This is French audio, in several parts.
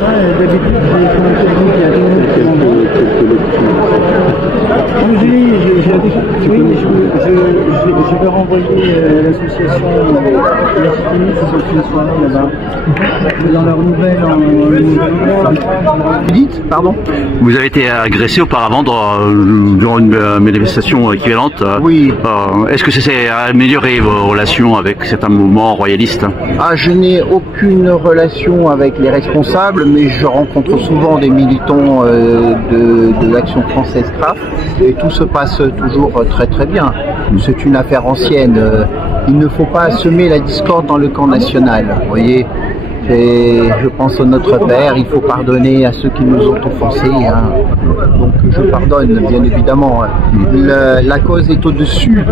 D'habitude, je vais renvoyer l'association Légitimis, ils ont fait une soirée là-bas. Dans leur nouvelle Dites, pardon. Vous avez été agressé auparavant durant une manifestation équivalente. Oui. Est-ce que ça s'est amélioré vos relations avec certains mouvements royalistes? Ah, je n'ai aucune relation avec les responsables, mais je rencontre souvent des militants de l'Action française CRAF et tout se passe toujours très très bien. C'est une affaire ancienne. Il ne faut pas semer la discorde dans le camp national. Vous voyez, je pense au Notre Père, il faut pardonner à ceux qui nous ont offensés. Hein. Donc je pardonne, bien évidemment. La cause est au-dessus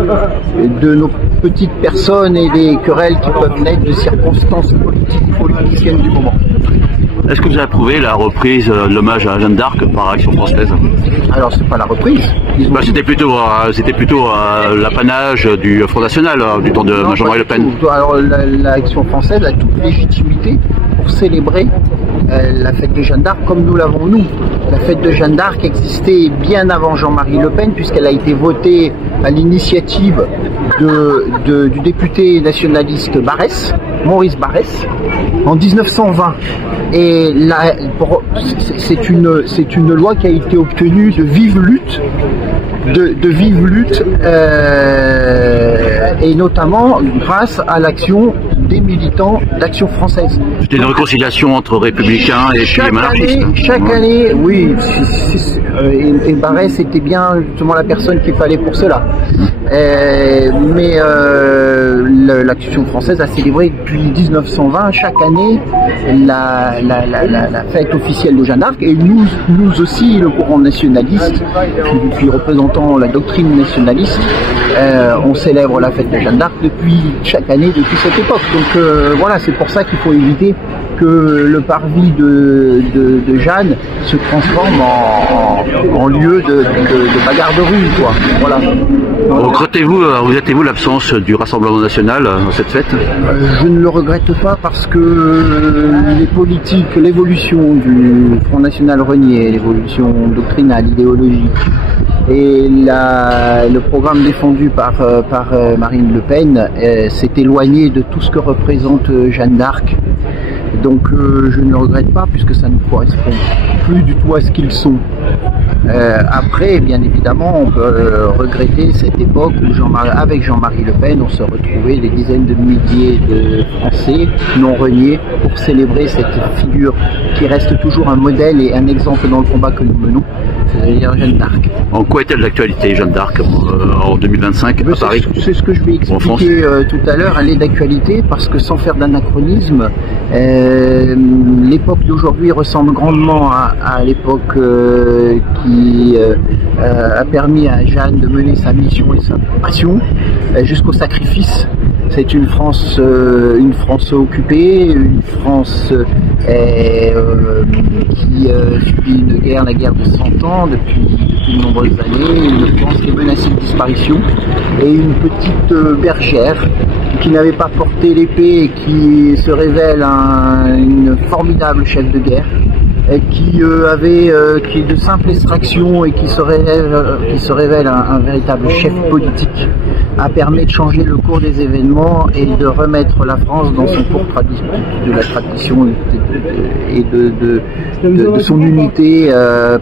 de nos petites personnes et des querelles qui peuvent naître de circonstances politiciennes du moment. Est-ce que vous avez approuvé la reprise de l'hommage à Jeanne d'Arc par Action française? Alors c'est pas la reprise. C'était plutôt l'apanage du Front National du temps de Jean-Marie Le Pen. Alors l'Action française a toute légitimité pour célébrer la fête de Jeanne d'Arc comme nous l'avons nous. La fête de Jeanne d'Arc existait bien avant Jean-Marie Le Pen puisqu'elle a été votée à l'initiative du député nationaliste Barès, Maurice Barès, en 1920. Et c'est une loi qui a été obtenue de vive lutte, et notamment grâce à l'action des militants d'Action française. C'était une réconciliation entre républicains et monarchistes. Chaque année, oui, et Barès était bien justement la personne qu'il fallait pour cela. Mais l'Action française a célébré depuis 1920 chaque année la fête officielle de Jeanne d'Arc, et nous aussi, le courant nationaliste, puis représentant la doctrine nationaliste, on célèbre la fête de Jeanne d'Arc chaque année depuis cette époque. Donc voilà, c'est pour ça qu'il faut éviter que le parvis de Jeanne se transforme en lieu de bagarre de rue, quoi. Voilà. Regrettez-vous l'absence du Rassemblement national dans cette fête? Je ne le regrette pas parce que les politiques, l'évolution du Front National renié, l'évolution doctrinale, idéologique, et le programme défendu par Marine Le Pen s'est éloigné de tout ce que représente Jeanne d'Arc. Donc je ne le regrette pas puisque ça ne correspond plus du tout à ce qu'ils sont. Après, bien évidemment, on peut regretter cette époque où avec Jean-Marie Le Pen, on se retrouvait des dizaines de milliers de Français non reniés pour célébrer cette figure qui reste toujours un modèle et un exemple dans le combat que nous menons, c'est-à-dire Jeanne d'Arc. En quoi est-elle d'actualité, Jeanne d'Arc, en 2025 à Paris? C'est ce que je vais expliquer tout à l'heure. Elle est d'actualité parce que sans faire d'anachronisme, l'époque d'aujourd'hui ressemble grandement à l'époque qui a permis à Jeanne de mener sa mission et sa passion jusqu'au sacrifice. C'est une France occupée, une France qui subit une guerre, la guerre de 100 ans depuis de nombreuses années, une France qui est menacée de disparition, et une petite bergère qui n'avait pas porté l'épée et qui se révèle une formidable chef de guerre, qui est de simple extraction et qui se révèle un véritable chef politique, a permis de changer le cours des événements et de remettre la France dans son cours de la tradition et de son unité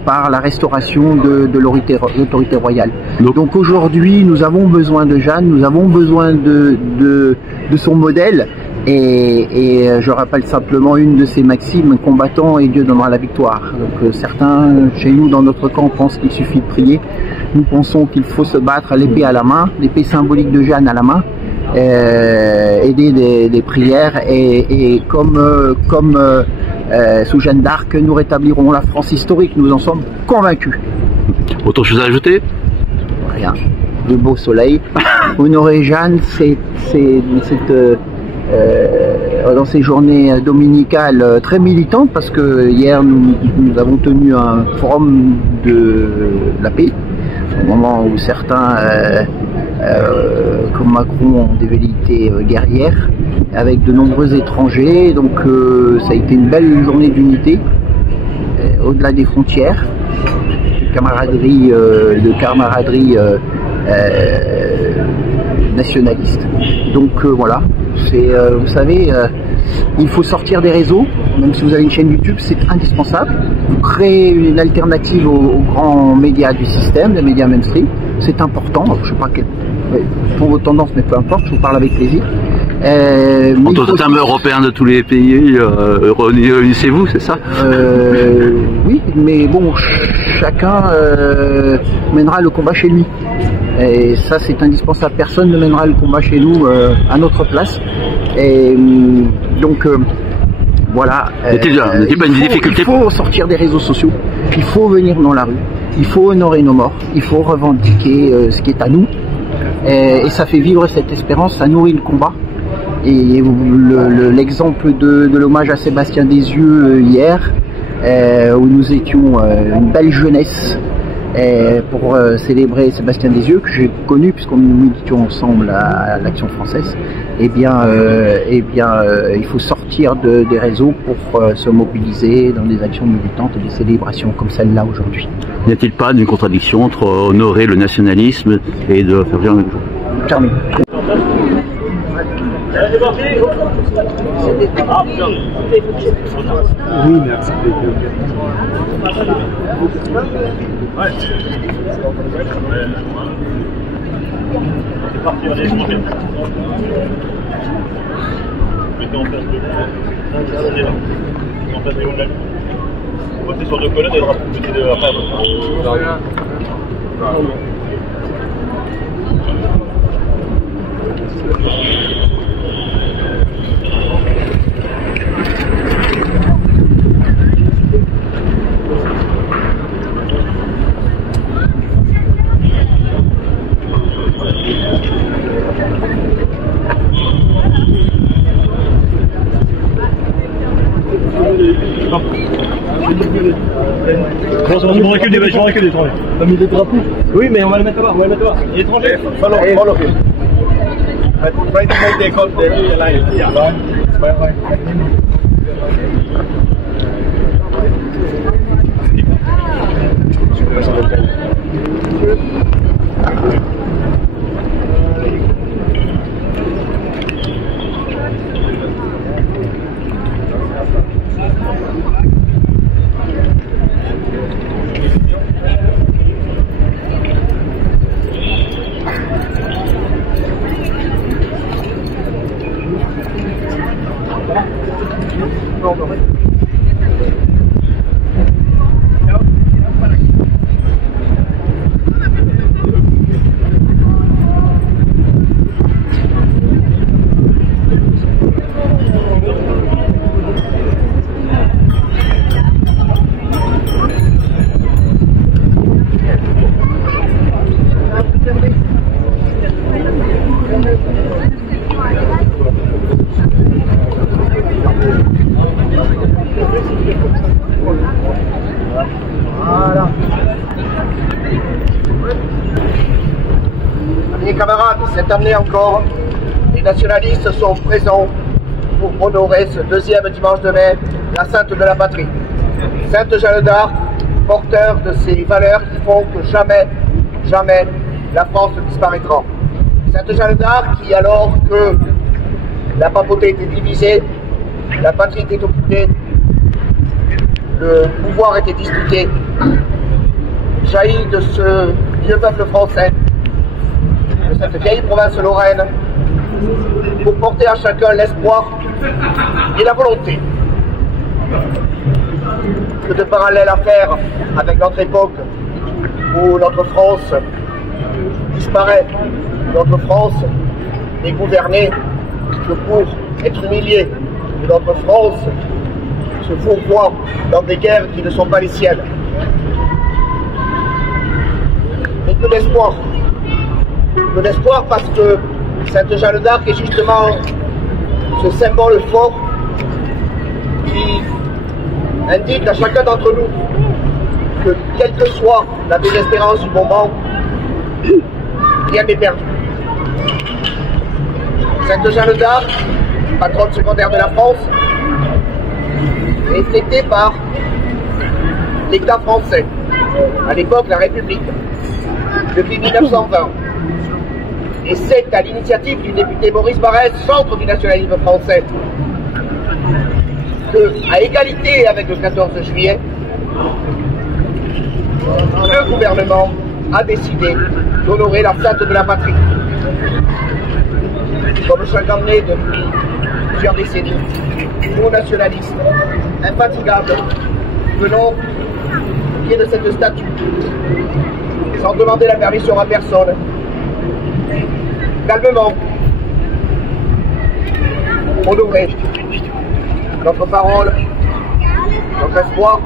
par la restauration de l'autorité royale. Donc aujourd'hui, nous avons besoin de Jeanne, nous avons besoin de son modèle. Et je rappelle simplement une de ces maximes: combattant et Dieu donnera la victoire. Donc certains chez nous dans notre camp pensent qu'il suffit de prier. Nous pensons qu'il faut se battre à l'épée à la main, l'épée symbolique de Jeanne à la main, aider des prières, et comme sous Jeanne d'Arc, nous rétablirons la France historique, nous en sommes convaincus. Autre chose à ajouter? Rien. De beau soleil. Honorer Jeanne, dans ces journées dominicales très militantes, parce que hier nous avons tenu un forum de la paix, au moment où certains comme Macron, ont des velléités guerrières, avec de nombreux étrangers. Donc ça a été une belle journée d'unité, au-delà des frontières, de camaraderie nationaliste. Donc voilà, vous savez, il faut sortir des réseaux. Même si vous avez une chaîne YouTube, c'est indispensable. Vous créez une alternative aux grands médias du système, les médias mainstream. C'est important. Je ne sais pas quelles sont vos tendances, mais peu importe, je vous parle avec plaisir. En tant que terme européen de tous les pays, réunissez-vous, c'est ça? Oui, mais bon, chacun mènera le combat chez lui. Et ça, c'est indispensable. Personne ne mènera le combat chez nous à notre place. Et donc, voilà. Il faut sortir des réseaux sociaux. Il faut venir dans la rue. Il faut honorer nos morts. Il faut revendiquer ce qui est à nous. Et ça fait vivre cette espérance, ça nourrit le combat. Et l'exemple de l'hommage à Sébastien Desieux hier, où nous étions une belle jeunesse pour célébrer Sébastien Desieux, que j'ai connu puisqu'on militions ensemble à l'Action française. Eh bien, il faut sortir des réseaux pour se mobiliser dans des actions militantes et des célébrations comme celle-là aujourd'hui. N'y a-t-il pas d'une contradiction entre honorer le nationalisme et de faire vivre un jour? Terminé. Oui, merci. C'est parti, on est mettez en place de l'eau. En place de l'eau. Votez sur deux colonnes et le drapeau de après. Bon, je me recule des étrangers. On a mis des drapeaux. Oui, mais on va le mettre là-bas, Les étrangers. Follow him. Try to make the cut the line. Voilà. Amis camarades, cette année encore, les nationalistes sont présents pour honorer ce deuxième dimanche de mai, la Sainte de la Patrie. Sainte Jeanne d'Arc, porteur de ces valeurs qui font que jamais, jamais, la France ne disparaîtra. Sainte Jeanne d'Arc qui, alors que la papauté était divisée, la patrie était occupée, le pouvoir était disputé, jaillit de ce vieux peuple français, de cette vieille province lorraine, pour porter à chacun l'espoir et la volonté. Que de parallèles à faire avec notre époque où notre France disparaît, où notre France n'est gouvernée que pour être humiliée, où notre France se fourvoie dans des guerres qui ne sont pas les siennes. Mais que d'espoir. Que d'espoir parce que Sainte Jeanne d'Arc est justement ce symbole fort qui indique à chacun d'entre nous que quelle que soit la désespérance du moment, rien n'est perdu. Sainte Jeanne d'Arc, patronne secondaire de la France, est fêtée par l'État français, à l'époque la République, depuis 1920. Et c'est à l'initiative du député Maurice Barrès, centre du nationalisme français, que, à égalité avec le 14 juillet, le gouvernement a décidé d'honorer la sainte de la patrie. Comme chaque année depuis plusieurs décennies, nous nationalistes, infatigables, venons au pied de cette statue, sans demander la permission à personne, calmement, honorer notre parole, notre espoir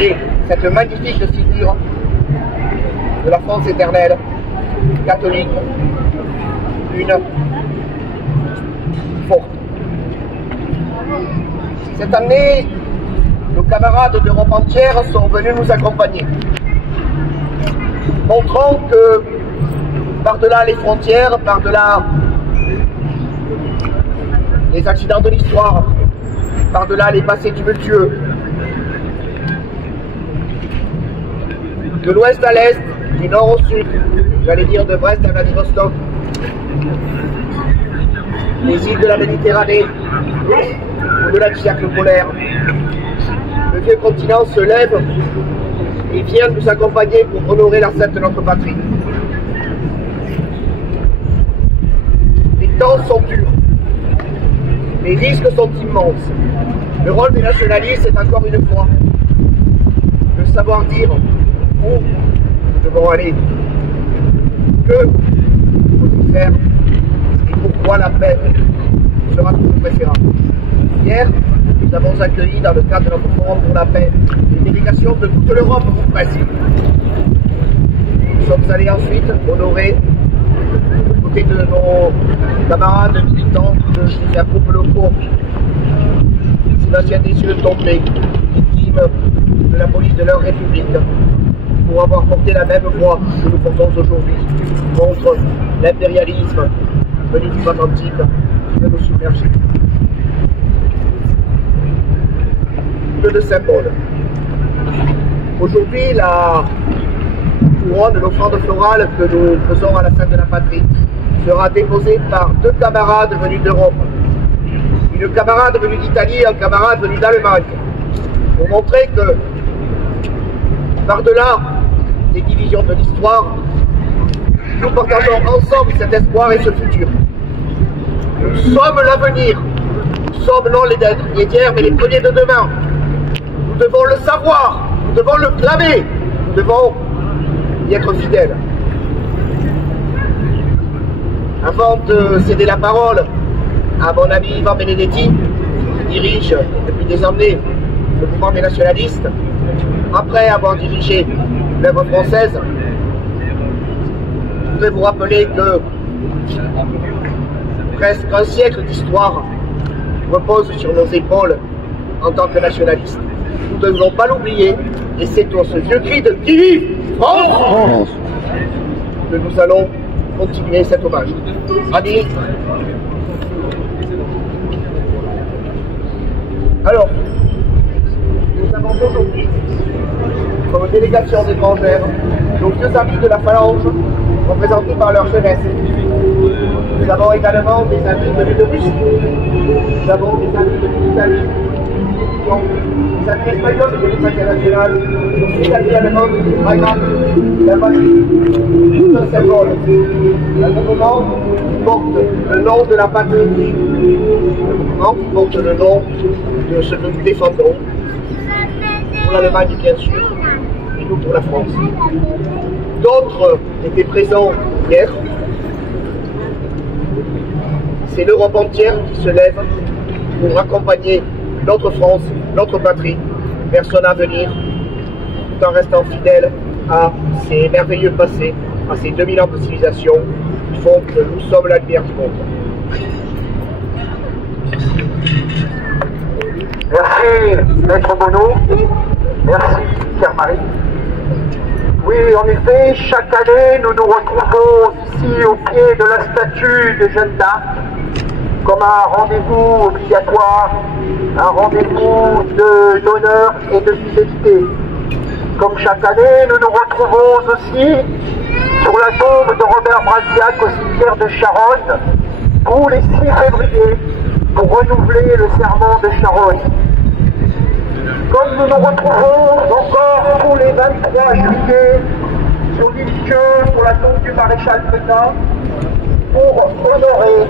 et cette magnifique figure de la France éternelle, catholique, une forte. Cette année, nos camarades d'Europe entière sont venus nous accompagner, montrant que par-delà les frontières, par-delà les accidents de l'histoire, par-delà les passés tumultueux, de l'ouest à l'est, du nord au sud, j'allais dire de Brest à Vladivostok, les îles de la Méditerranée, au-delà du cercle polaire, le vieux continent se lève et vient nous accompagner pour honorer la sainte de notre patrie. Les temps sont durs, les risques sont immenses. Le rôle des nationalistes est encore une fois de savoir dire où nous devons aller, que faut-il faire et pourquoi la paix sera toujours préférable. Hier, nous avons accueilli dans le cadre de notre forum pour la paix des délégations de toute l'Europe pour Brésil. Nous sommes allés ensuite honorer, aux côtés de nos camarades militants des groupes locaux, ces anciens des yeux tombés, victimes de la police de leur République, pour avoir porté la même voix que nous portons aujourd'hui contre l'impérialisme venu du Atlantique qui veut nous submerger. Que de symboles. Aujourd'hui, la couronne, l'offrande florale que nous faisons à la sainte de la patrie sera déposée par deux camarades venus d'Europe. Une camarade venue d'Italie et un camarade venu d'Allemagne. Pour montrer que, par-delà les divisions de l'histoire, nous partageons ensemble cet espoir et ce futur. Nous sommes l'avenir. Nous sommes non les derniers d'hier, mais les premiers de demain. Nous devons le savoir, nous devons le clamer, nous devons y être fidèles. Avant de céder la parole à mon ami Ivan Benedetti, qui dirige depuis des années le mouvement des nationalistes, après avoir dirigé l'œuvre française, je voudrais vous rappeler que presque un siècle d'histoire repose sur nos épaules en tant que nationalistes. Nous ne devons pas l'oublier, et c'est dans ce vieux cri de Qui vive France que nous allons continuer cet hommage. Amis, alors, nous avons aujourd'hui, comme délégation étrangère, nos vieux amis de la Phalange, représentés par leur jeunesse. Nous avons également des amis venus de Russie, nous avons des amis de l'Italie, des amis espagnols de l'Église internationale, des amis allemands de l'Allemagne, de la Malaisie, tout un symbole. Un mouvement qui porte le nom de la patrie, un mouvement qui porte le nom de ce que nous défendons, pour l'Allemagne bien sûr, et nous pour la France. D'autres étaient présents hier. C'est l'Europe entière qui se lève pour accompagner notre France, notre patrie, vers son avenir, tout en restant fidèle à ces merveilleux passés, à ces 2000 ans de civilisation qui font que nous sommes la lumière du monde. Merci, Maître Bonneau. Merci, Pierre-Marie. Oui, Et en effet, chaque année, nous nous retrouvons ici au pied de la statue de Jeanne d'Arc comme un rendez-vous obligatoire, un rendez-vous d'honneur et de fidélité. Comme chaque année, nous nous retrouvons aussi sur la tombe de Robert Brasillac au cimetière de Charonne, tous les 6 février, pour renouveler le serment de Charonne. Comme nous nous retrouvons encore tous les 23 juillet sur l'île Dieu, sur la tombe du maréchal Pétain, pour honorer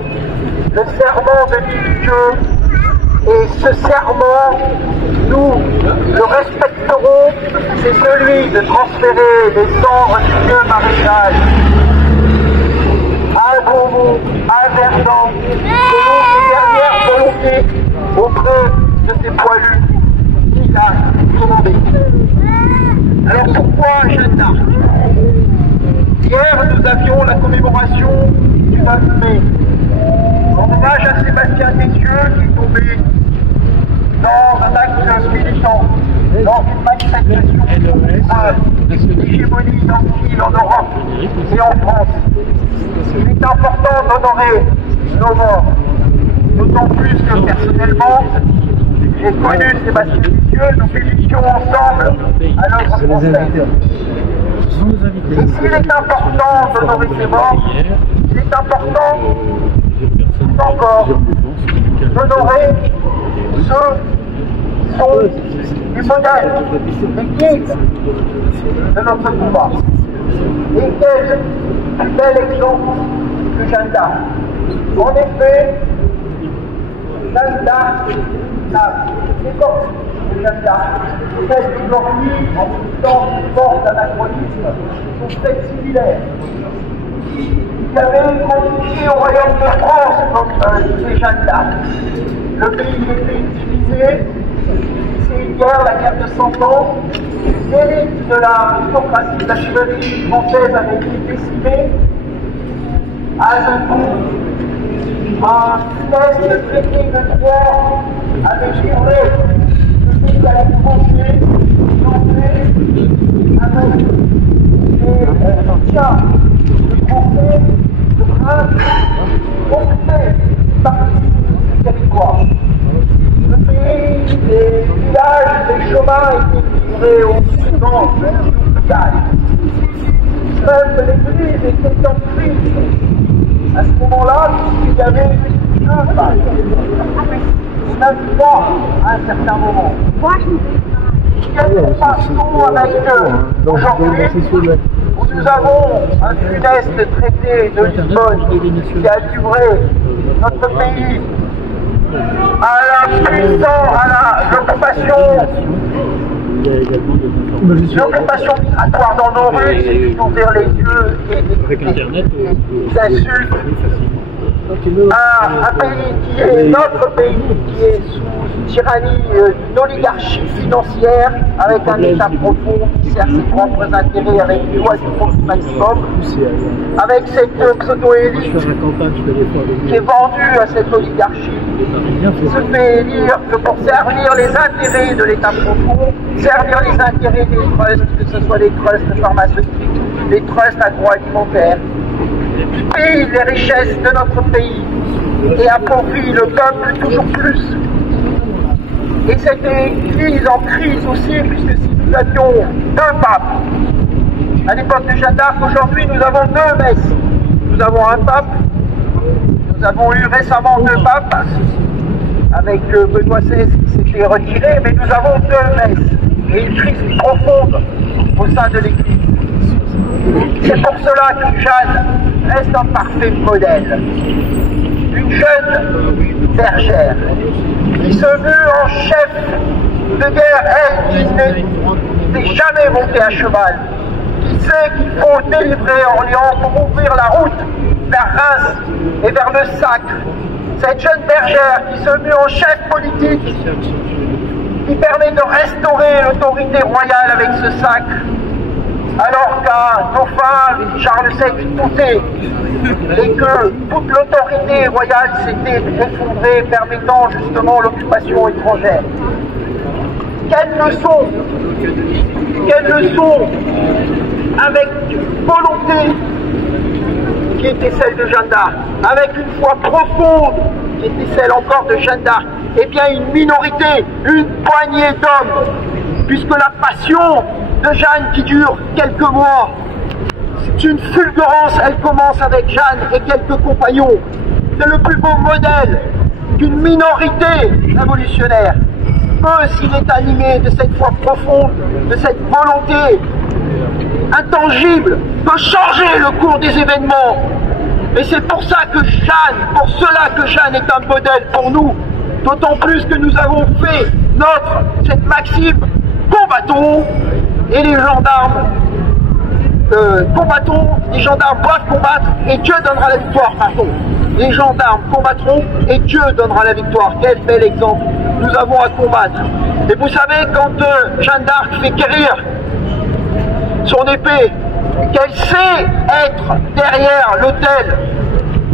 le serment de l'île Dieu. Et ce serment, nous le respecterons, c'est celui de transférer les cendres du vieux maréchal à Beaumont, à Verdun, selon ses dernières volontés auprès de ses poilus qu'il a commandés. Alors pourquoi Jeanne d'Arc? Hier, nous avions la commémoration du 9 mai, en hommage à Sébastien Détieux qui est tombé dans un acte militant, dans une manifestation d'hégémonie d'empire en Europe et en France. Il est important d'honorer nos morts, d'autant plus que personnellement, j'ai connu Sébastien Détieux, nous félicions ensemble à l'œuvre française. Et s'il est important d'honorer ces morts, il est important encore d'honorer ceux qui sont des modèles, des guides de notre combat. Et quel bel exemple que Jeanne d'Arc. En effet, Jeanne d'Arc, l'époque de Jeanne d'Arc, celle d'aujourd'hui, en même temps qui porte l'anachronisme, sont très similaires. Il y avait constitué au royaume de France, comme disait Jeanne d'Arc. Le pays était divisé, c'est une guerre, la guerre de 100 ans. L'élite de l'aristocratie de la chevalerie française avait été décimée. Azincourt, un test traité de droit, avait juré que le pays allait trancher, avec des soutiens de Français, de princes, occuper une partie du territoire. Le pays, les villages, les chemins étaient livrés aux suivants du village. Même l'église était en crise. À ce moment-là, il y avait 2 vagues, et même 3 à un certain moment. Qu'est-ce que passe-t-on avec eux aujourd'hui où nous avons un funeste traité de Lisbonne qui a livré notre pays à l'occupation migratoire dans nos rues, qui nous ouvrir les yeux et des insultes. Un pays qui est notre pays, qui est sous tyrannie d'une oligarchie financière, avec un État profond qui sert ses propres intérêts avec une loi du profit maximum, avec cette pseudo-élite qui est vendue à cette oligarchie, qui se fait élire que pour servir les intérêts de l'État profond, servir les intérêts des trusts, que ce soit des trusts pharmaceutiques, des trusts agroalimentaires, qui pille les richesses de notre pays et appauvrit le peuple toujours plus. Et cette église en crise aussi, puisque si nous avions 2 papes, à l'époque de Jeanne d'Arc, aujourd'hui nous avons 2 messes. Nous avons un pape, nous avons eu récemment 2 papes, avec Benoît XVI qui s'était retiré, mais nous avons 2 messes et une crise profonde au sein de l'église. C'est pour cela que Jeanne reste un parfait modèle. Une jeune bergère qui se veut en chef de guerre, elle qui n'est jamais montée à cheval, qui sait qu'il faut délivrer Orléans pour ouvrir la route vers Reims et vers le Sacre. Cette jeune bergère qui se veut en chef politique, qui permet de restaurer l'autorité royale avec ce sacre, alors qu'un dauphin, Charles VI, doutait et que toute l'autorité royale s'était effondrée, permettant justement l'occupation étrangère. Quelle leçon avec volonté qui était celle de Jeanne d'Arc, avec une foi profonde qui était celle encore de Jeanne d'Arc, eh bien une minorité, une poignée d'hommes, puisque la passion de Jeanne qui dure quelques mois, c'est une fulgurance, elle commence avec Jeanne et quelques compagnons. C'est le plus beau modèle qu'une minorité révolutionnaire peut, s'il est animé de cette foi profonde, de cette volonté intangible, peut changer le cours des événements. Et c'est pour ça que Jeanne, pour cela que Jeanne est un modèle pour nous, d'autant plus que nous avons fait cette maxime, combattons, et les gendarmes combattons, les gendarmes doivent combattre et Dieu donnera la victoire, pardon. Les gendarmes combattront et Dieu donnera la victoire. Quel bel exemple nous avons à combattre. Et vous savez, quand Jeanne d'Arc fait quérir son épée, qu'elle sait être derrière l'autel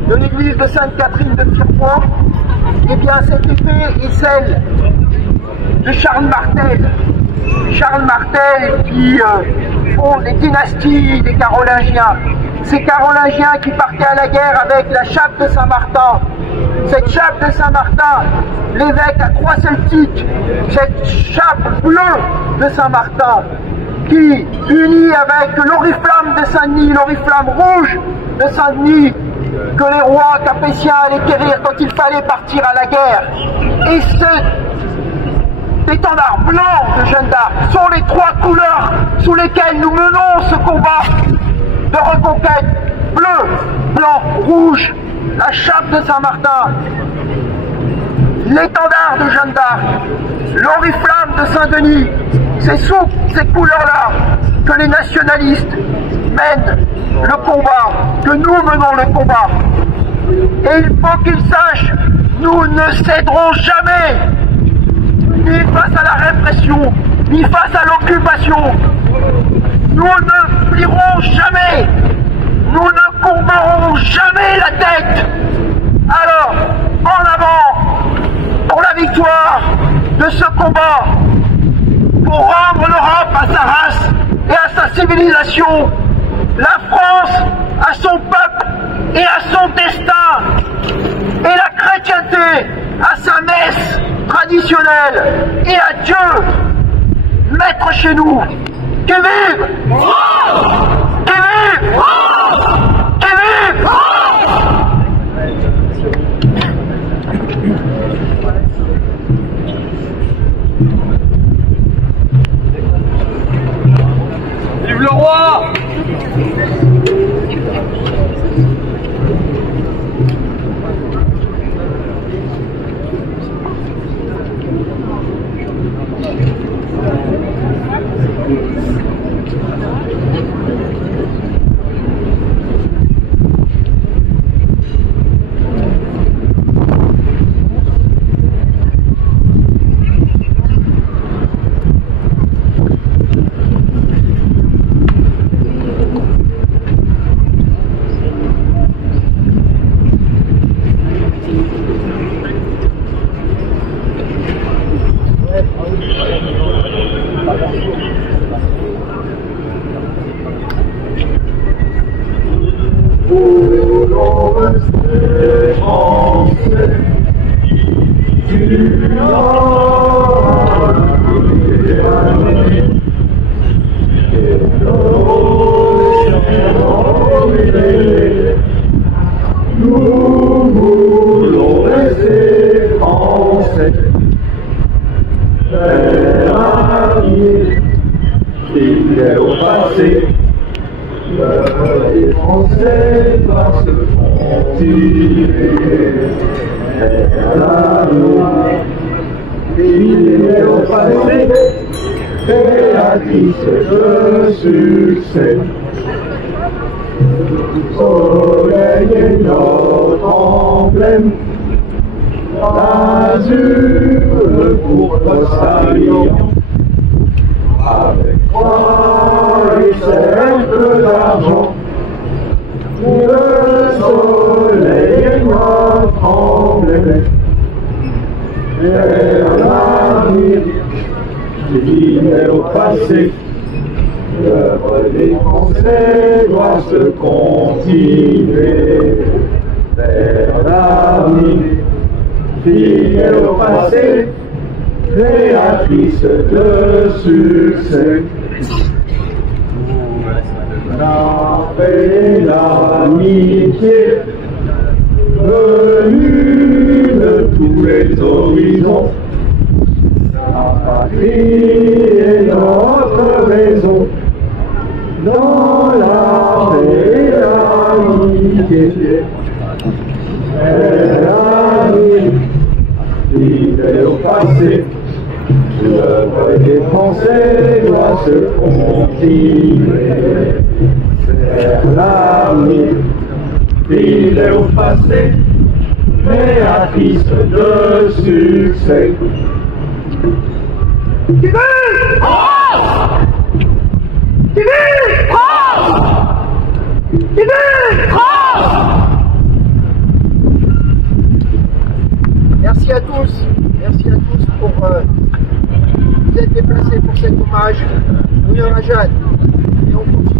de l'église de Sainte-Catherine de Firpoint, eh bien cette épée est celle de Charles Martel. Charles Martel qui font les dynasties des Carolingiens. Ces Carolingiens qui partaient à la guerre avec la chape de Saint-Martin. Cette chape de Saint-Martin, l'évêque à Croix-Celtique, cette chape bleue de Saint-Martin, qui, unie avec l'oriflamme de Saint-Denis, l'oriflamme rouge de Saint-Denis, que les rois capétiens allaient quérir quand il fallait partir à la guerre. Et l'étendard blanc de Jeanne d'Arc sont les trois couleurs sous lesquelles nous menons ce combat de reconquête. Bleu, blanc, rouge, la chape de Saint-Martin, l'étendard de Jeanne d'Arc, l'oriflamme de Saint-Denis. C'est sous ces couleurs-là que les nationalistes mènent le combat, que nous menons le combat. Et il faut qu'ils sachent, nous ne céderons jamais, ni face à la répression, ni face à l'occupation. Nous ne plierons jamais, nous ne courberons jamais la tête. Alors, en avant, pour la victoire de ce combat, pour rendre l'Europe à sa race et à sa civilisation, la France à son peuple et à son destin, et la chrétienté à sa messe traditionnelle, et à Dieu, maître chez nous. Que vive! Que vive! Que vive! Vive le roi! Le succès. Soleil est notre emblème, l'azur, le pourpre saillant, avec croix et cercle d'argent. Le soleil est notre emblème, vers l'avenir, fidèle au passé. l'œuvre des Français doit se continuer vers l'avenir, fidèle au passé, créatrice de succès. La paix et l'amitié, venue de tous les horizons, la patrie est notre maison, dans la paix et l'amitié. L'avenir, fidèle au passé, l'œuvre des Français doit se continuer vers l'avenir, fidèle au passé, créatrice de succès. Merci à tous pour vous êtes déplacés pour cet hommage. Honneur à Jeanne. Et on continue.